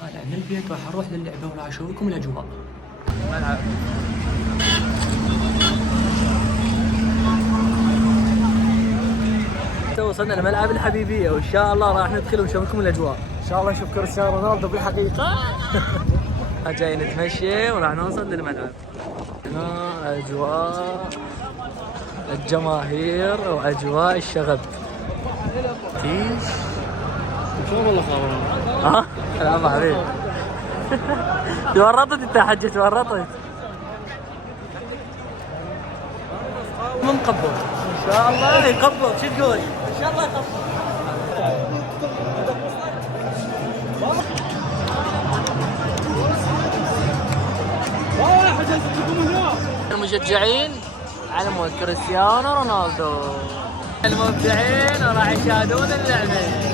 طالع من البيت راح اروح للعبه وراح اشوفكم الاجواء. ملعب وصلنا لملعب الحبيبيه وان شاء الله راح ندخل ونشوفكم الاجواء. ان شاء الله نشوف كريستيانو رونالدو بالحقيقه. جاي نتمشي وراح نوصل للملعب. هنا اجواء الجماهير واجواء الشغب. تيش شلون والله خابر؟ ها العب حبيبي. تورطت انت يا حجي تورطت. مقبض ان شاء الله يقبض. شو تقول؟ ان شاء الله يقبض. المشجعين على مود كريستيانو رونالدو. المبدعين راح يشاهدون اللعبه.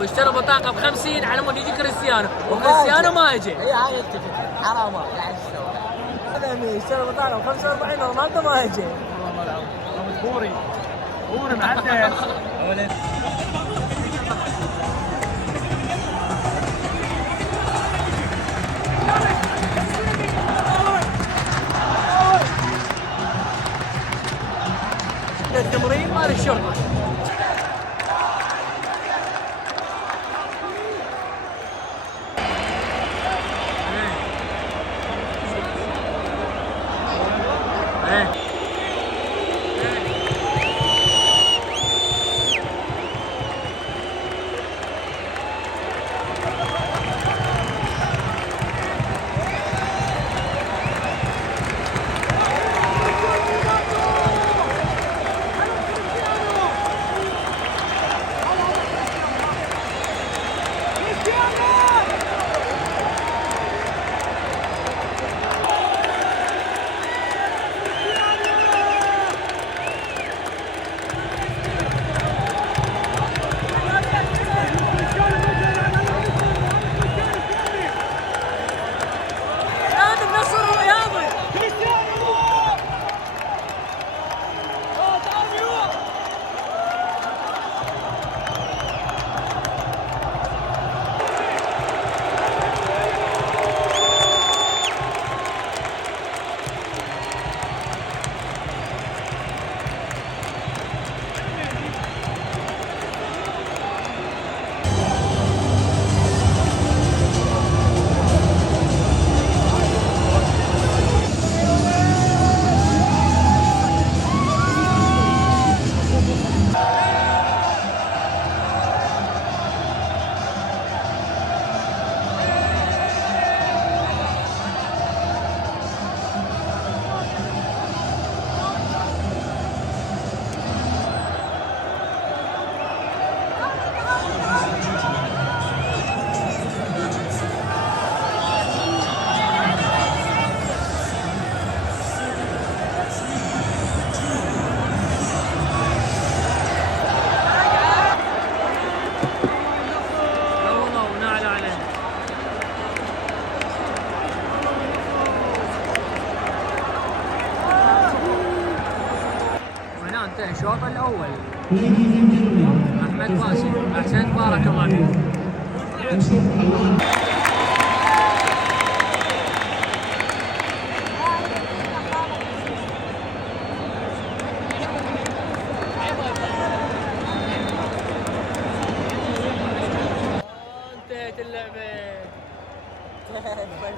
واشترى بطاقه ب50 على مود يجي كريستيانو وكريستيانو ما يجي. اي هاي التفت حرام يعني هذا مين اشترى بطاقه ب45 ورونالدو ما يجي. والله العظيم بوري معدل. التمرين مال الشرطه. انتهى الشوط الاول. احمد باسم احسنت بارك الله فيك. انتهت اللعبه. باي باي.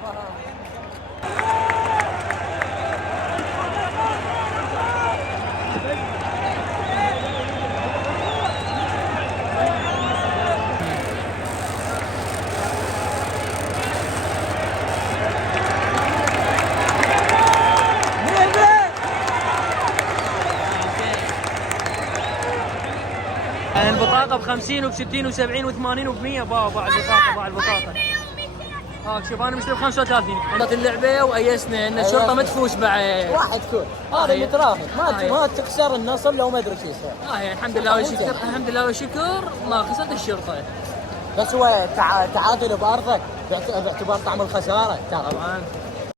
البطاقة ب50 وب60 و70 و80 و100. باع البطاقة. شوف انا مشتري ب 35. عطت اللعبه وايسنا ان الشرطه ما تفوش بعد. واحد كون هذا هي. مترافق هي. ما تخسر النصر لو ما ادري شو يصير. الحمد لله والشكر، الحمد لله والشكر ما خسرت الشرطه. بس هو تعادل بارضك باعتبار طعم الخساره ترى. طبعا